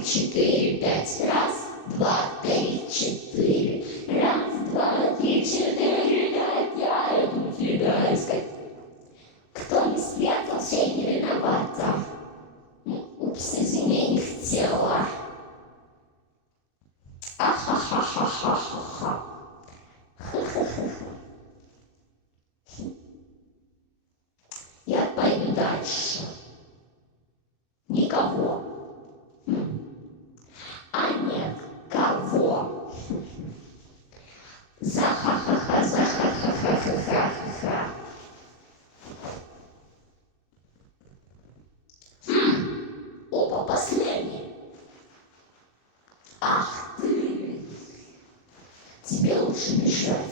три, четыре, пять. Раз, два, три, четыре. Раз, два, три, четыре, пять. Я иду тебя искать. Кто не спрятался и не виновата. Упс, извини, не хотела. Ахахахахаха. Ха-ха-ха-ха. Я пойду дальше. Никого. А нет, кого? За-ха-ха-ха, за-ха-ха-ха-ха-ха-ха. Опа, последний. Ах ты! Тебе лучше бежать.